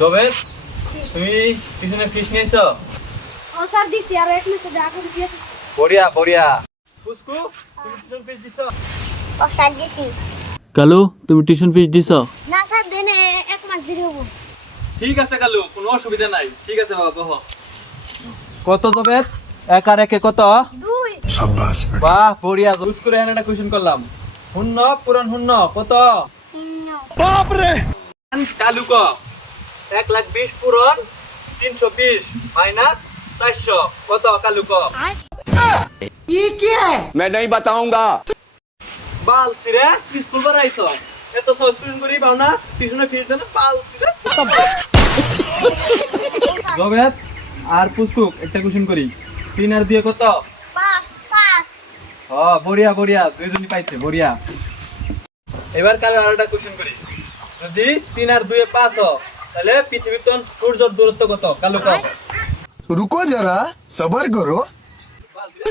জবেদ তুমি টিউশনে ফিস নিয়েছো? ও স্যার দিছি আর এক মাসে টাকা করে দিয়েছি। বড়িয়া বড়িয়া। পুষ্কু তুমি টিউশন ফিস দিছো? ও স্যার দিছি। কালু তুমি টিউশন ফিস দিছ? না স্যার দেনে এক মাস দেরি হবো। ঠিক আছে কালু, কোনো অসুবিধা নাই। ঠিক আছে বাবা, বহ। কত জবেদ? এক আর একে কত? 2 বাহ বড়িয়া, জুস করে একটা কোশ্চেন করলাম। শূন্য পূরণ শূন্য কত? কালু ক 1,20,000 পূরণ 320 মাইনাস 400 কত? কালু ক। मैं नहीं बताऊंगा। বাল ছিরে স্কুল বার আইছো, এত সহজ কোশ্চেন করি পাও না? টিউশনে ফিস দেন বাল ছিরে। জবেদ আর পুষ্কুক একটা কোশ্চেন করি। 3 আর 2 কত? 5 5 বড়িয়া বড়িয়া, দুইজনই পাইছে, বড়িয়া। এবার কালে আরেকটা কোশ্চেন করি। যদি 3 আর 2 5 তাহলে পৃথিবীর তো সূর্যের দূরত্ব কত? কালু কত? रुको जरा सबर करो। বাল ছিরে।